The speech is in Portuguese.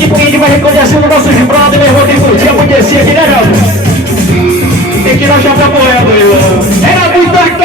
aqui porque a gente vai reconhecendo nossos brothers, meu irmão, tem curtir, amanhecer aqui, né, Jota? Tem que ir na chapa moeda, meu irmão. Era muito aqui.